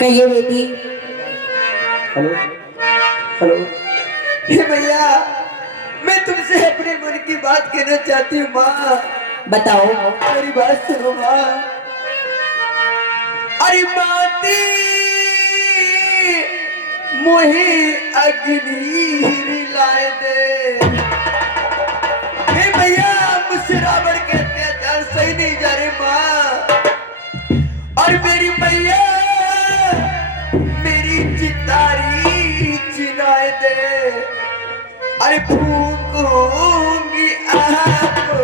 कहिए बेटी। Hello hello. हे भैया, मैं तुमसे अपने मन की बात कहना चाहती हूँ माँ। बताओ। मेरी बात सुनो माँ। अरे माती मोही अग्नि लाए दे। हे भैया, मुझसे रावण के अत्याचार सही नहीं जा रहे माँ। और मेरी मैया मेरी चितारी चिनाए दे। अरे फूंकूंगी आपको।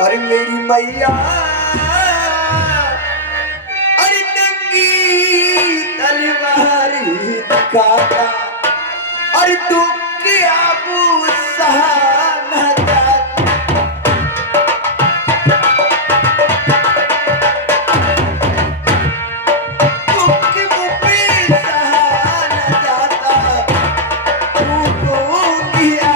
अरे मेरी मैया अरे नंगी तलवार दिखाता। अरे तू क्या सहाना जाता। तू सहाना जाता। तू को किया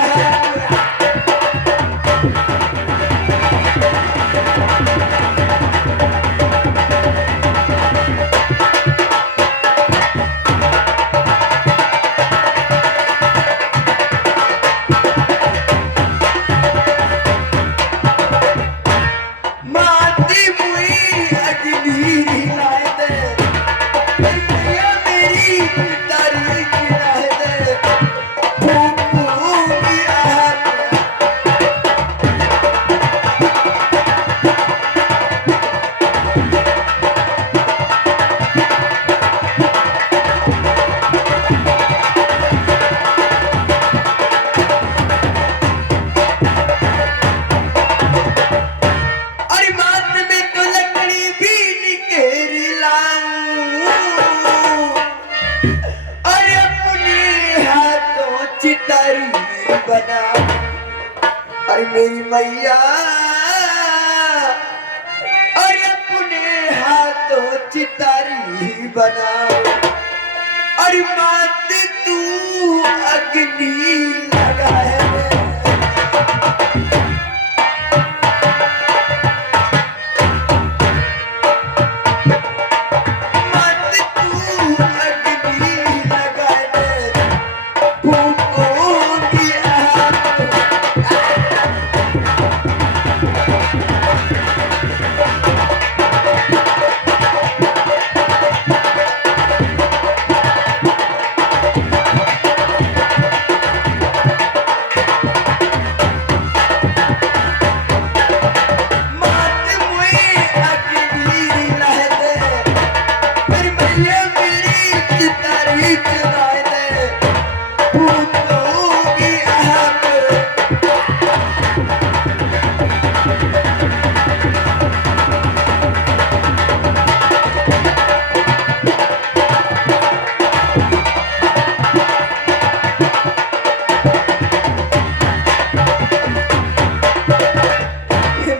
बना। अरे मेरी मैया अरे अपने हाथों चितारी बना। अरे मात तू अग्नि लगा है।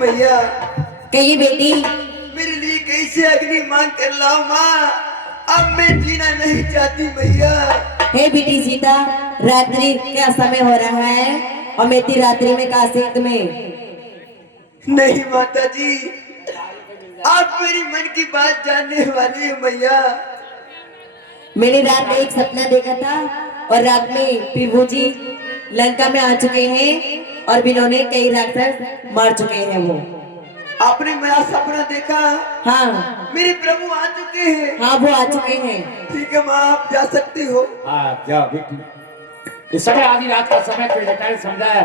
भैया कहिए बेटी। मेरे लिए कैसे अग्नि मांग कर लाओ माँ। अब मैं जीना नहीं चाहती भैया। हे बेटी सीता, रात्रि का समय हो रहा है और मैं इतनी रात्रि में काशिक में। नहीं माता जी, आप मेरी मन की बात जानने वाली हो मैया। मैंने रात में एक सपना देखा था और रात में प्रभु जी लंका में आ चुके हैं और इन्होंने कई राक्षस मार चुके हैं। वो आपने मेरा सपना देखा? हाँ मेरे प्रभु आ चुके हैं। हाँ, वो आ चुके हैं। ठीक है माँ, आप जा सकती हो। हाँ जाओ बेटी। इस समय आधी रात का समय तो ये समझा है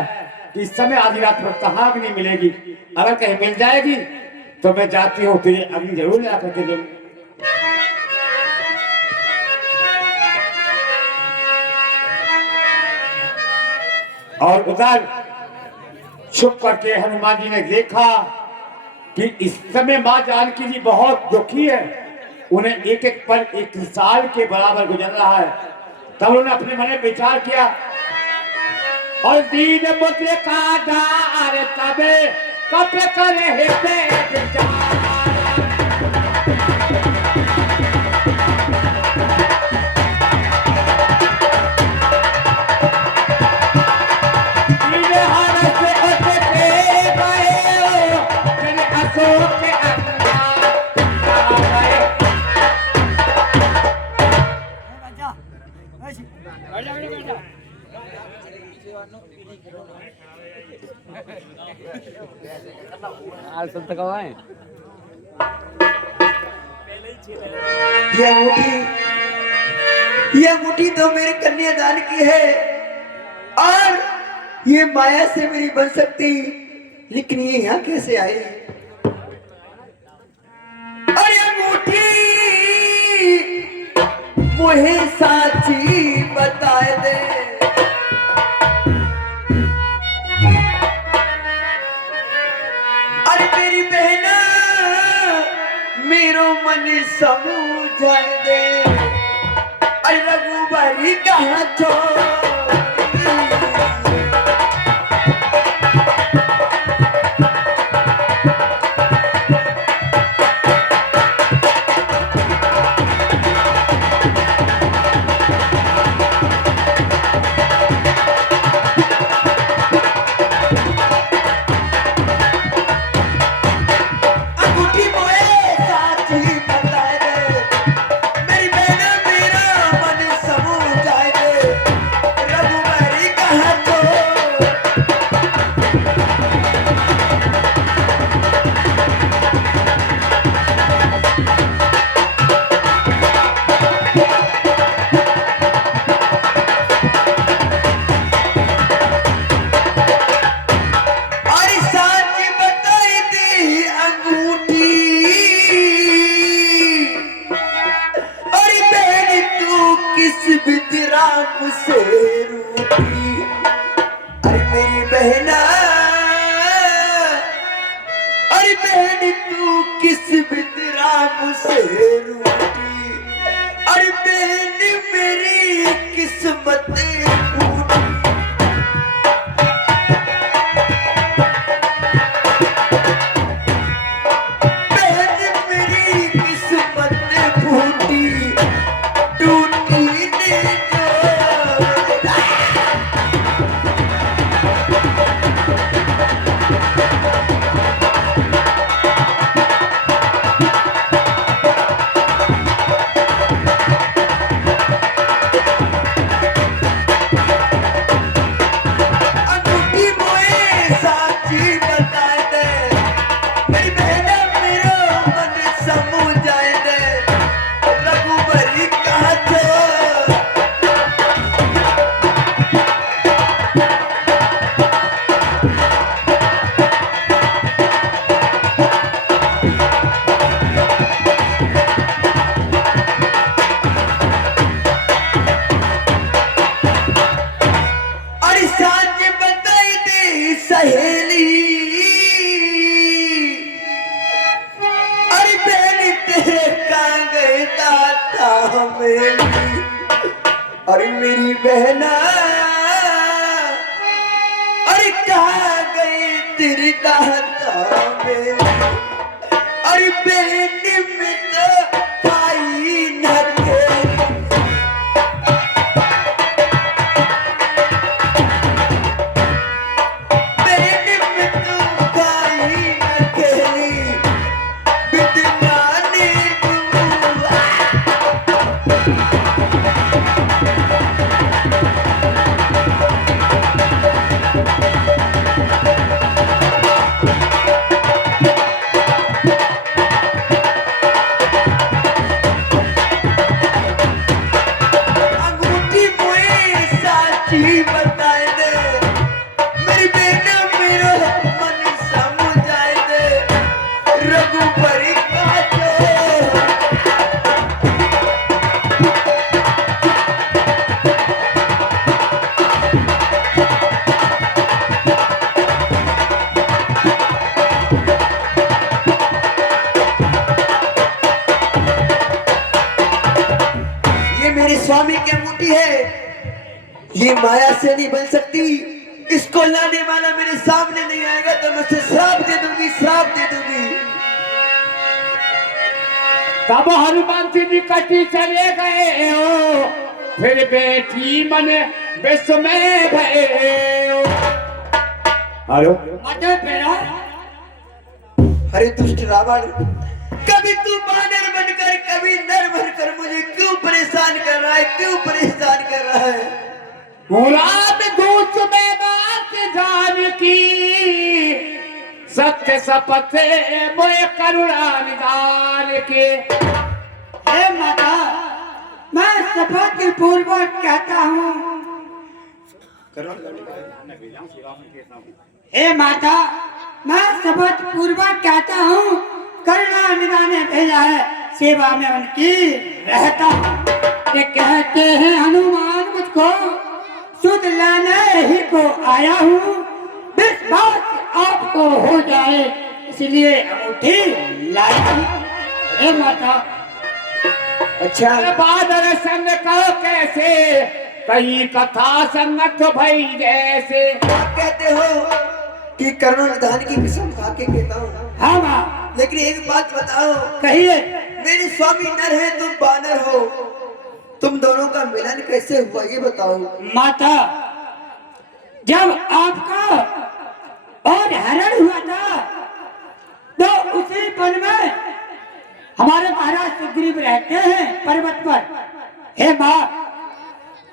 कि इस समय आधी रात में कहाँ भी नहीं मिलेगी। अगर कहीं मिल जाएगी तो मैं जाती हूँ, तो ये अभी जरूर ला करके दूंगी। और उधर छुप करके हनुमान जी ने देखा कि इस समय माँ जानकी जी बहुत दुखी है। उन्हें एक एक पल एक साल के बराबर गुजर रहा है। तब उन्होंने अपने मन में विचार किया और दीन मुद्रे का डार तबे कब करे विचार। यह मुट्ठी तो मेरे कन्यादान की है और ये माया से मेरी बन सकती, लेकिन ये यहाँ कैसे आई? और ये मुट्ठी मुझे साची बताए दे। अरे मेरी बहना मेरो मन समझाए दे। अरे रघुबरी कहाँ छोड़ी? अरे मेरी बहना, अरे कहाँ गई तेरी दाता मेरी? अरे बहन में तो आई न तेरी। ही बताए दे, मेरी बेटा मेरा मन समझाए दे, रघुपति काजो। ये मेरे स्वामी की अंगूठी है, ये माया से नहीं बन सकती। इसको लाने वाला मेरे सामने नहीं आएगा तो मैं उसे श्राप दे दूंगी, श्राप दे दूंगी। तब हनुमान जी निकटी चले गए हो, फिर बेटी मन विस्मय भये हो। हेलो मटे पेड़ा अरे दुष्ट रावण, कभी तू बानर बनकर कभी नर बनकर मुझे क्यों परेशान कर रहा है, क्यों परेशान कर रहा है? पुराण दूत में बात जान की, सत्य शपथ मोए करुणा निदान के। हे माता, मैं शपथ पूर्वक कहता हूँ, हे माता, मैं शपथ पूर्वक कहता हूँ, करुणा निदान ने भेजा है, सेवा में उनकी रहता हूँ। ये कहते हैं हनुमान मुझको सुध लाने ही को आया हूँ, विश्वास आपको हो जाए इसलिए अंगूठी लाया हूँ। हे माता, अच्छा बादल संग कहो कैसे, कहीं कथा संगत भई जैसे। आप कहते हो कि करुणा निधान की कसम खा के कहता हूँ, हाँ माँ, लेकिन एक बात बताओ, कहिए। मेरे स्वामी नर है, तुम बानर हो, तुम दोनों का मिलन कैसे हुआ ये बताओ। माता, जब आपका और हरण हुआ था तो उसी वन में हमारे महाराज सुग्रीव रहते हैं पर्वत पर। हे माँ,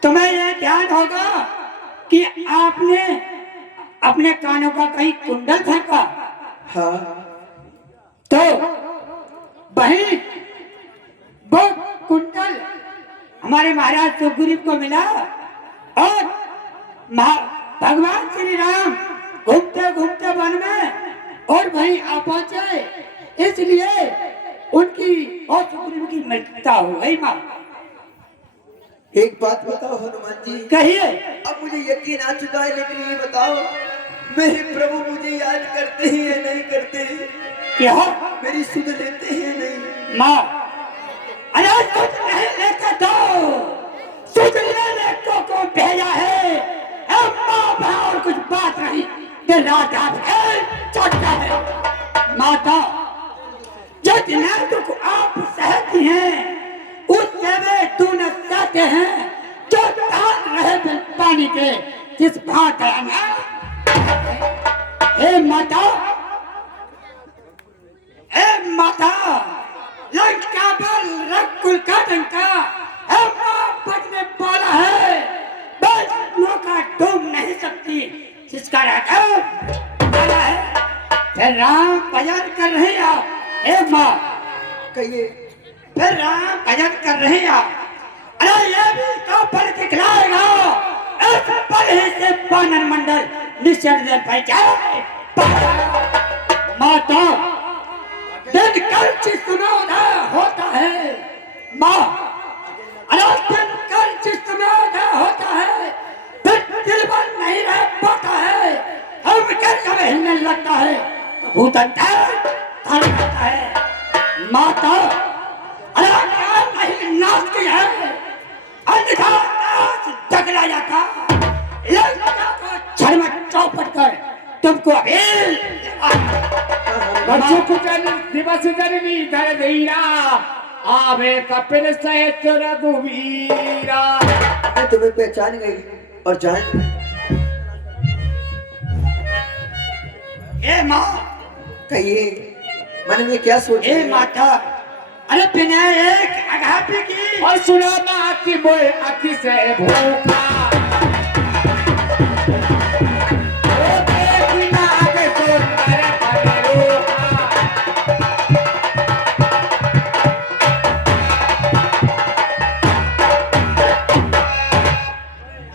तुम्हें यह ध्यान होगा कि आपने अपने कानों का कहीं कुंडल फेंका, हाँ तो वही वो कुंडल हमारे महाराज सुग्रीव को मिला और भगवान श्री राम घूमते घूमते वन में और वहीं आ पहुंचे, इसलिए उनकी और सुग्रीव की मृत्यु हो गई। माँ, एक बात बताओ हनुमान जी, कहिए। अब मुझे यकीन आ चुका है, लेकिन ये बताओ मेरे प्रभु मुझे याद करते हैं या नहीं करते? क्या मेरी सुध लेते हैं नहीं? माँ, अरे सुध नहीं लेते तो सुध लेने को भेजा है। माँ, और कुछ बात नहीं, दिन रात चढ़ता है। माता, जितना दुख आप सहती हैं उससे वे तू न सहते हैं जो तान रहे बिन पानी के जिस भांति हे माता, हे माता, लंका पर रघुकुल का डंका बजने वाला है, बस नौका डूब नहीं सकती जिसका राजा है। फिर राम भजन कर रहे हैं आप, हे माँ, कहिए। फिर राम भजन कर रहे हैं आप। अरे ये भी तो पल दिखलाएगा, ऐसे पल ही से वानर मंडल निश्चल पड़ जाए। माता, दिन कल चिस्तमोदय होता है। माँ, अरे दिन कल चिस्तमोदय होता है, फिर दिलबर नहीं रह पाता है, हम कभी हिलने लगता है तो भूतन करता है। माता, अरे क्या नहीं नाच की है, अन्यथा नाच दगला जाता, लंका को छड़ में चौपट कर तुमको अभी कुचल दिवस जननी धर धीरा, आवे कपिल सहित रघुवीरा। मैं तुम्हें पहचान गई और जान। ए माँ, कहिए, मन में क्या सोच ए माता, अरे बिना एक आघाती की और सुना बात की बोल अति से भूखा,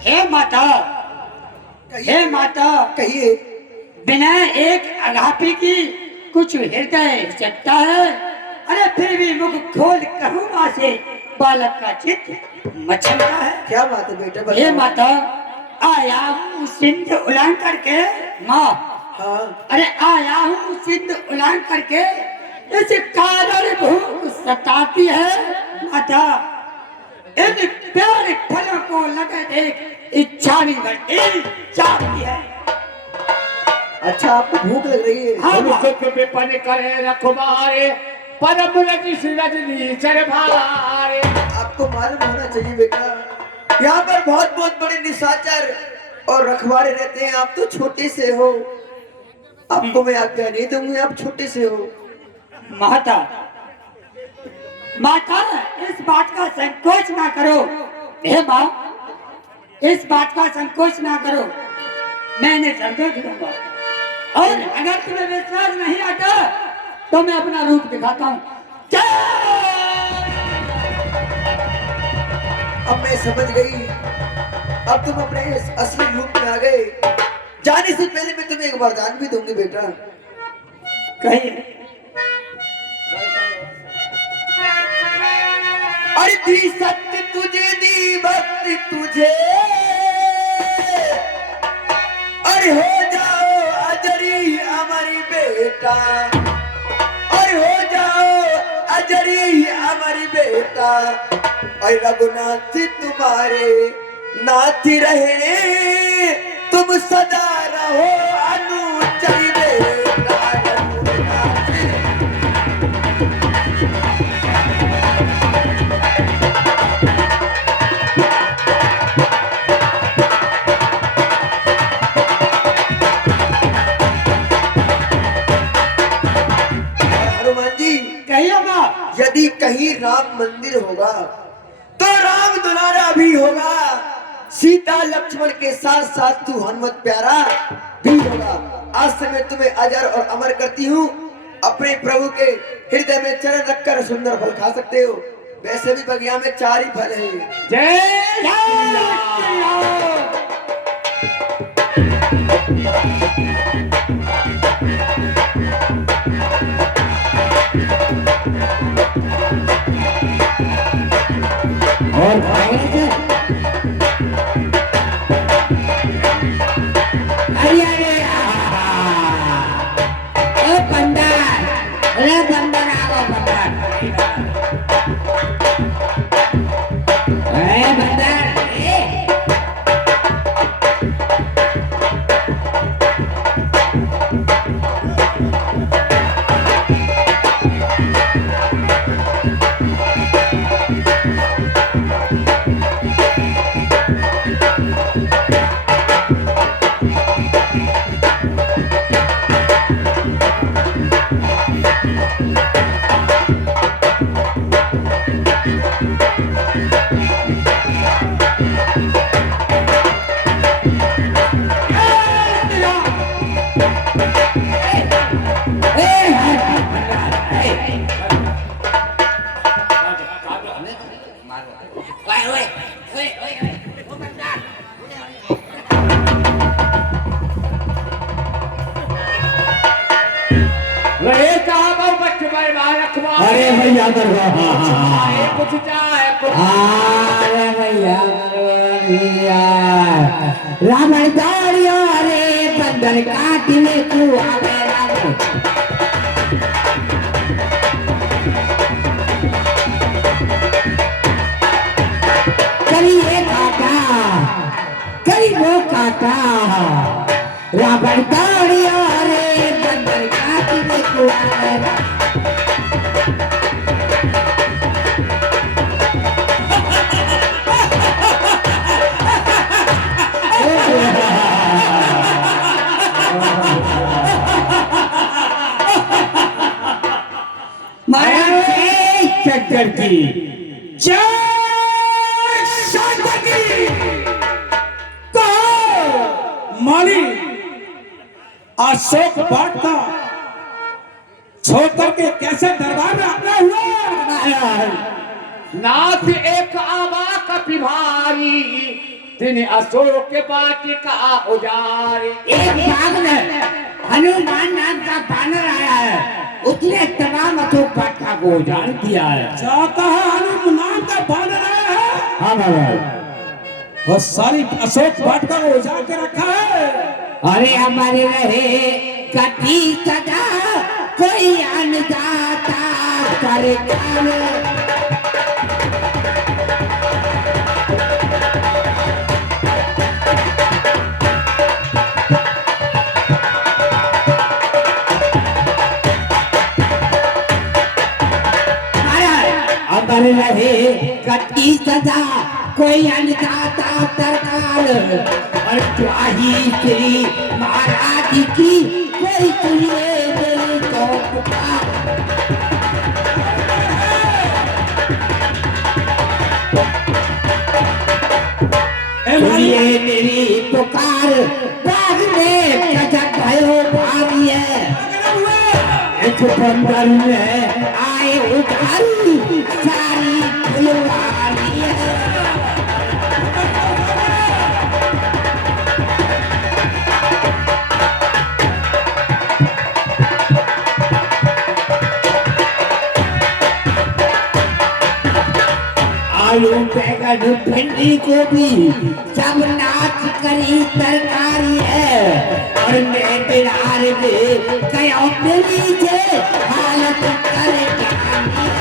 हे माता, हे माता, कहिए। बिना एक अघापी की कुछ हृदय चटता है। अरे फिर भी मुख खोल कहूँ माँ से बालक का चित्त मचलता है। क्या बात है बेटा, हे बताओ। माता, आया हूँ सिंध उलांग करके। माँ, हाँ, अरे आया हूँ सिंध उलांग करके, इस कारण भूख सताती है माता। इन प्यारे फलों को लगे देख इच्छा भी बढ़ती जाती है। अच्छा आपको भूख लग रही है? हाँ माँ। सुख विपन करे रखवारे, परम रजनी चर भारे। आपको मालूम होना चाहिए बेटा, यहाँ पर बहुत बहुत बड़े निशाचर और रखवारे रहते हैं। आप तो छोटे से हो, आपको मैं आज्ञा नहीं दूंगी, आप छोटे से हो। माता, माता, इस बात का संकोच ना करो। हे माँ, इस बात का संकोच ना करो, मैंने संतोष दूंगा। और अगर तुम्हें विश्वास नहीं आता तो मैं अपना रूप दिखाता हूँ। अब मैं समझ गई, अब तुम अपने इस असली रूप में आ गए। जाने से पहले मैं तुम्हें एक वरदान भी दूंगी बेटा। कहिए। अरे दी सत्य तुझे, दी भक्ति तुझे, अरे हो जाओ अजरी अमरी बेटा, अरे हो जाओ अजरी अमरी बेटा। और रघुनाथ तुम्हारे नाथ रहे, तुम सदा रहो अनुचरी बेटा। हनुमान जी, कहिए माँ। यदि कहीं राम मंदिर होगा तो राम दुलारा भी होगा, सीता लक्ष्मण के साथ साथ तू हनुमत प्यारा भी होगा। आज से मैं तुम्हें अजर और अमर करती हूँ। अपने प्रभु के हृदय में चरण रखकर सुंदर फल खा सकते हो। वैसे भी बगिया में 4 ही फल हैं। जय श्री राम। और भाई अरे अरे ओ बंदर, अरे बंदर आओ बंदर, अरे बंदर, रहे कहाँ पर बच्चे बड़े रखवारे। अरे भैया दरबार, कुछ चाहे कुछ अरे भैया रावण दारिया रे बंदर काटने को आवे रावण। करिए काटा, करी वो काटा, रावण दारिया रे बंदर काटने को आवे रावण। चक्कर की जय शंकर की। तो माली अशोक बाट का छोड़ करके कैसे दरबार में अपना हुआ? नाथ एक आवा का पिभारी, दिन अशोक के वाटिका उजारे। एक बाग में हनुमान नाम का बानर आया है, उसने तमाम अशोक वाटिका को उजाड़ दिया है। चाहता है हनुमान का बानर आया है हाँ महाराज, और सारी अशोक वाटिका को उजाड़ के रखा है। अरे हमारे रहे कटी सजा कोई अनजाता कर अमर रहे कटी सजा कोई अनजाता सरकार, और चाही श्री महाराज की कोई सुनिए मेरी तो पुकार। सुनिए मेरी पुकार, बाग में गजब भयो भारी है, एक बंदर में आए उधारी सारी फुलवारी है। आलू बैगन भिंडी गोभी सब नाच करी तरकारी है, और मैं बिहार में गया दिल्ली से हालत कर जानी है।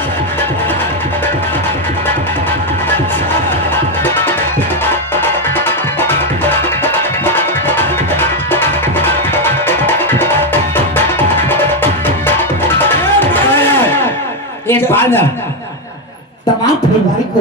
एक बार तमाम फुलवारी को